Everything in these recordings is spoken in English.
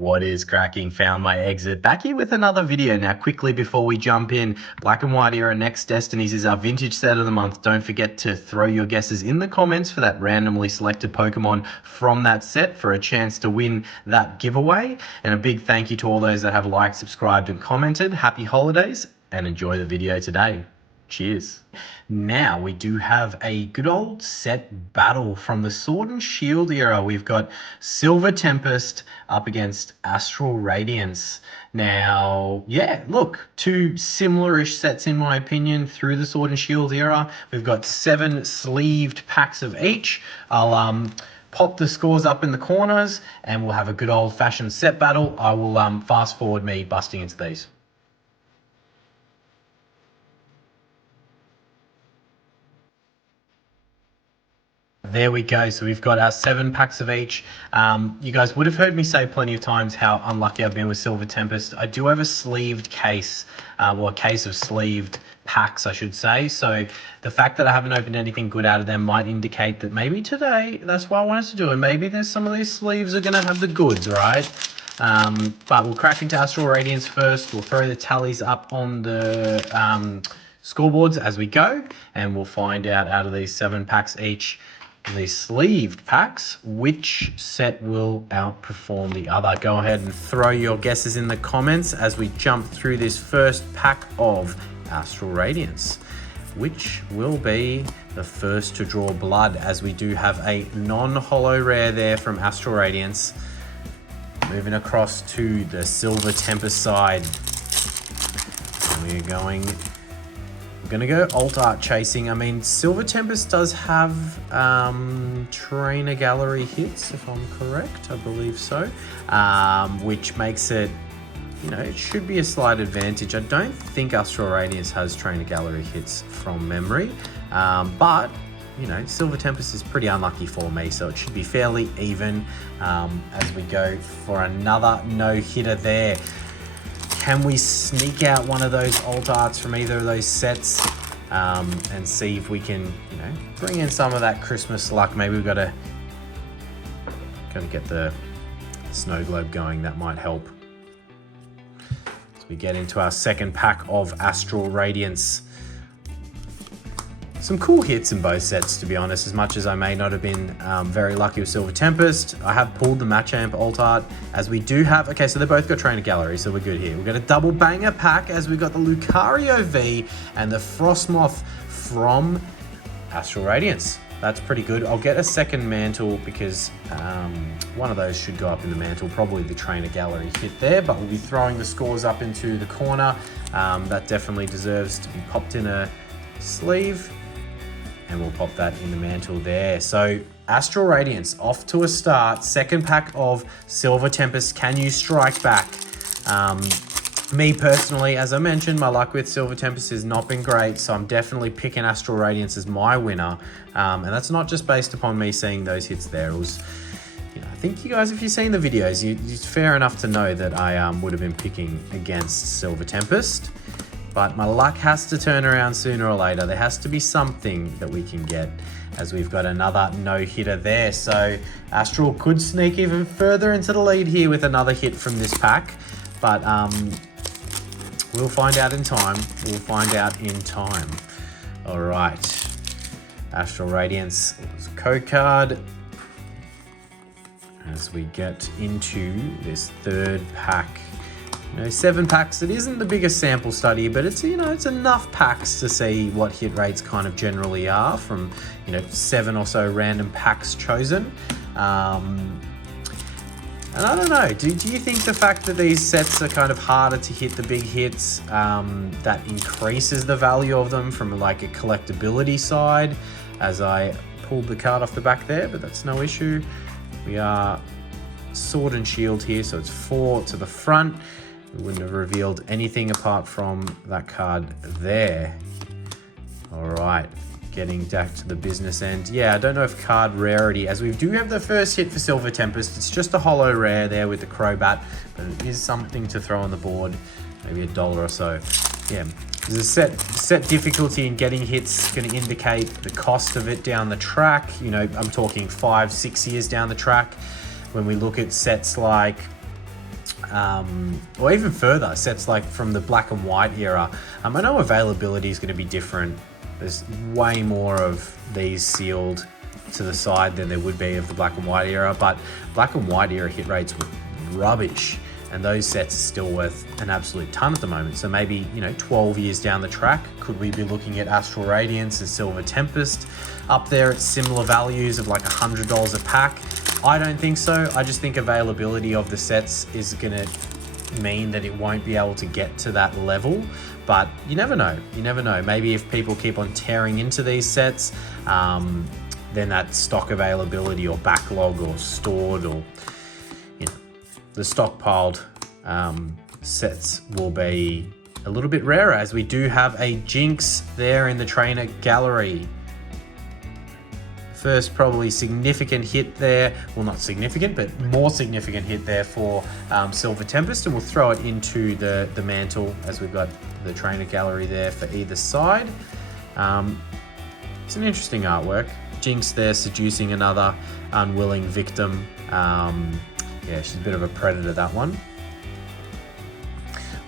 What is cracking? Found my exit. Back here with another video. Now, quickly before we jump in, Black and White Era Next Destinies is our vintage set of the month. Don't forget to throw your guesses in the comments for that randomly selected Pokemon from that set for a chance to win that giveaway. And a big thank you to all those that have liked, subscribed, and commented. Happy holidays and enjoy the video today. Cheers. Now we do have a good old set battle from the Sword and Shield era. We've got Silver Tempest up against Astral Radiance. Now, yeah, look, two similar-ish sets in my opinion through the Sword and Shield era. We've got 7 sleeved packs of each. I'll pop the scores up in the corners and we'll have a good old-fashioned set battle. I will fast forward me busting into these. There we go. So we've got our 7 packs of each. You guys would have heard me say plenty of times how unlucky I've been with Silver Tempest. I do have a sleeved case, or a case of sleeved packs, I should say. So the fact that I haven't opened anything good out of them might indicate that maybe today, that's what I wanted to do. And maybe there's some of these sleeves are going to have the goods, right? But we'll crack into Astral Radiance first. We'll throw the tallies up on the scoreboards as we go. And we'll find out of these 7 packs each, the sleeved packs, which set will outperform the other. Go ahead and throw your guesses in the comments as we jump through this first pack of Astral Radiance, which will be the first to draw blood, as we do have a non-holo rare there from Astral Radiance. Moving across to the Silver Tempest side, we're gonna go alt art chasing. I mean, Silver Tempest does have trainer gallery hits, if I'm correct. I believe so, which makes it, you know, it should be a slight advantage. I don't think Astral Radiance has trainer gallery hits from memory, but you know, Silver Tempest is pretty unlucky for me, so it should be fairly even as we go for another no-hitter there. Can we sneak out one of those alt arts from either of those sets and see if we can, you know, bring in some of that Christmas luck? Maybe we've got to get the snow globe going. That might help. As we get into our second pack of Astral Radiance. Some cool hits in both sets, to be honest. As much as I may not have been very lucky with Silver Tempest, I have pulled the Machamp alt art, as we do have, okay, so they both got trainer gallery, so we're good here. We've got a double banger pack, as we got the Lucario V and the Frostmoth from Astral Radiance. That's pretty good. I'll get a second mantle because one of those should go up in the mantle, probably the trainer gallery hit there, but we'll be throwing the scores up into the corner. That definitely deserves to be popped in a sleeve. And we'll pop that in the mantle there. So Astral Radiance off to a start. Second pack of Silver Tempest. Can you strike back? Me personally, as I mentioned, my luck with Silver Tempest has not been great, so I'm definitely picking Astral Radiance as my winner. And that's not just based upon me seeing those hits there. It was, you know, I think you guys, if you've seen the videos, it's fair enough to know that I would have been picking against Silver Tempest. But my luck has to turn around sooner or later. There has to be something that we can get, as we've got another no-hitter there. So Astral could sneak even further into the lead here with another hit from this pack. But we'll find out in time. We'll find out in time. All right. Astral Radiance code card. As we get into this third pack. You know, 7 packs, it isn't the biggest sample study, but it's, you know, it's enough packs to see what hit rates kind of generally are from, you know, 7 or so random packs chosen. And I don't know, do you think the fact that these sets are kind of harder to hit the big hits, that increases the value of them from like a collectability side, as I pulled the card off the back there, but that's no issue. We are Sword and Shield here, so it's 4 to the front. We wouldn't have revealed anything apart from that card there. All right, getting back to the business end. Yeah, I don't know if card rarity, as we do have the first hit for Silver Tempest. It's just a holo rare there with the Crobat, but it is something to throw on the board, maybe $1 or so. Yeah, there's a set difficulty in getting hits, going to indicate the cost of it down the track. You know, I'm talking 5-6 years down the track. When we look at sets like or even further, sets like from the black and white era. I know availability is going to be different. There's way more of these sealed to the side than there would be of the black and white era, but black and white era hit rates were rubbish, and those sets are still worth an absolute ton at the moment. So maybe, 12 years down the track, could we be looking at Astral Radiance and Silver Tempest up there at similar values of like $100 a pack? I don't think so. I just think availability of the sets is going to mean that it won't be able to get to that level, but you never know. You never know. Maybe if people keep on tearing into these sets, then that stock availability or backlog or stored or the stockpiled sets will be a little bit rarer, as we do have a Jinx there in the trainer gallery. First probably significant hit there, well not significant, but more significant hit there for Silver Tempest, and we'll throw it into the mantle as we've got the trainer gallery there for either side. It's an interesting artwork. Jinx there seducing another unwilling victim. Yeah, she's a bit of a predator, that one.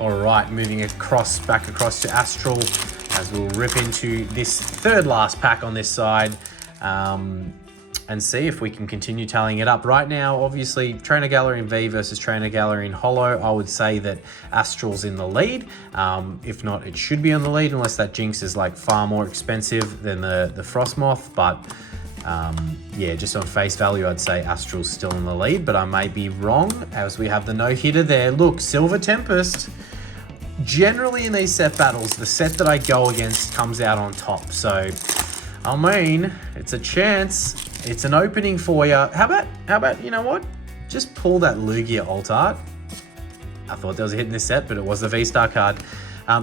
All right, moving back across to Astral, as we'll rip into this third last pack on this side, and see if we can continue tallying it up. Right now, obviously, Trainer Gallery in V versus Trainer Gallery in Holo, I would say that Astral's in the lead. If not, it should be on the lead, unless that Jinx is like far more expensive than the Frostmoth, but yeah, just on face value, I'd say Astral's still in the lead, but I may be wrong, as we have the no-hitter there. Look, Silver Tempest, generally in these set battles, the set that I go against comes out on top. So, I mean, it's a chance. It's an opening for you. How about, you know what? Just pull that Lugia alt art. I thought there was a hit in this set, but it was the V-Star card.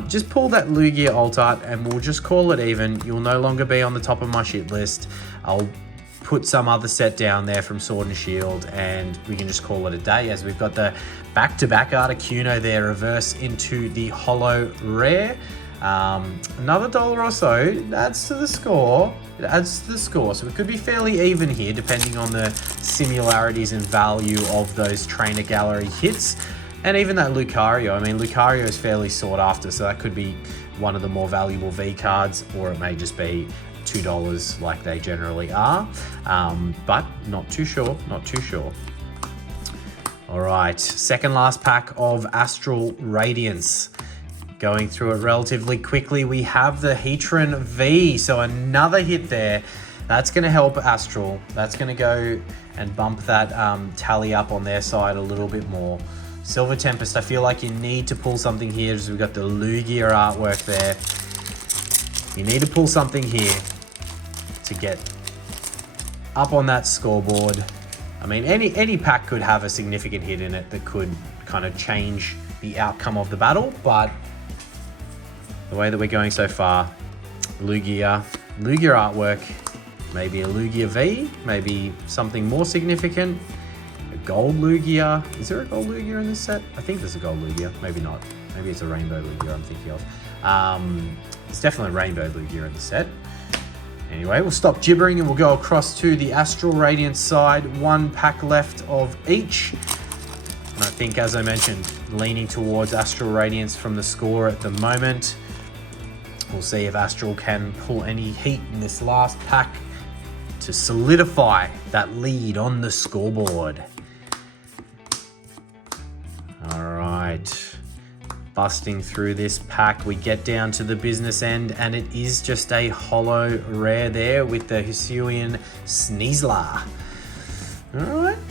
Just pull that Lugia alt art and we'll just call it even. You'll no longer be on the top of my shit list. I'll put some other set down there from Sword and Shield and we can just call it a day, as we've got the back-to-back Articuno there, reverse into the Holo Rare. Another $1 or so adds to the score. It adds to the score, so it could be fairly even here depending on the similarities and value of those Trainer Gallery hits. And even that Lucario, I mean, Lucario is fairly sought after, so that could be one of the more valuable V cards, or it may just be $2 like they generally are, but not too sure, not too sure. All right, second last pack of Astral Radiance. Going through it relatively quickly, we have the Heatran V, so another hit there. That's going to help Astral. That's going to go and bump that tally up on their side a little bit more. Silver Tempest, I feel like you need to pull something here, as we've got the Lugia artwork there. You need to pull something here to get up on that scoreboard. I mean, any pack could have a significant hit in it that could kind of change the outcome of the battle, but the way that we're going so far, Lugia artwork, maybe a Lugia V, maybe something more significant. A gold Lugia. Is there a gold Lugia in this set? I think there's a gold Lugia. Maybe not. Maybe it's a rainbow Lugia I'm thinking of. It's definitely a rainbow Lugia in the set. Anyway, we'll stop gibbering and we'll go across to the Astral Radiance side. One pack left of each. And I think, as I mentioned, leaning towards Astral Radiance from the score at the moment. We'll see if Astral can pull any heat in this last pack to solidify that lead on the scoreboard. All right, busting through this pack, we get down to the business end, and it is just a holo rare there with the Hisuian Sneasler.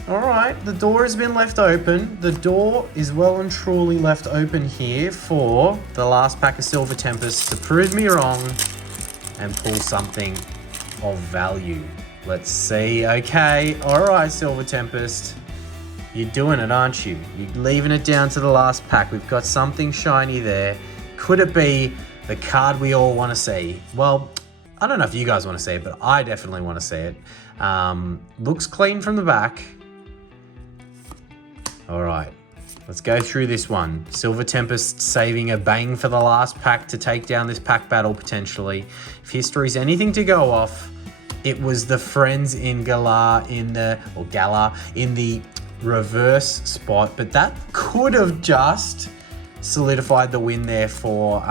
All right, the door has been left open. The door is well and truly left open here for the last pack of Silver Tempest to prove me wrong and pull something of value. Let's see. Okay, all right, Silver Tempest. You're doing it, aren't you? You're leaving it down to the last pack. We've got something shiny there. Could it be the card we all want to see? Well, I don't know if you guys want to see it, but I definitely want to see it. Looks clean from the back. All right, let's go through this one. Silver Tempest saving a bang for the last pack to take down this pack battle potentially. If history's anything to go off, it was the friends in Galar in the reverse spot, but that could have just solidified the win there for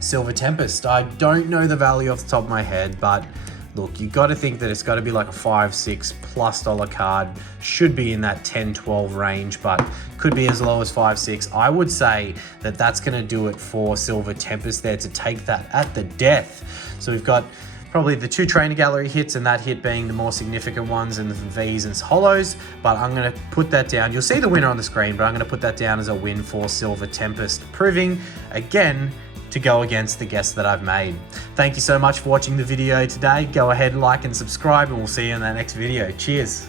Silver Tempest. I don't know the value off the top of my head, but look, you got to think that it's got to be like a $5-6+ card. Should be in that 10-12 range, but could be as low as 5-6. I would say that that's going to do it for Silver Tempest there to take that at the death. So we've got probably the 2 trainer gallery hits, and that hit being the more significant ones, and the V's and hollows, but I'm going to put that down. You'll see the winner on the screen, but I'm going to put that down as a win for Silver Tempest, proving again to go against the guess that I've made. Thank you so much for watching the video today. Go ahead, like and subscribe, and we'll see you in that next video. Cheers.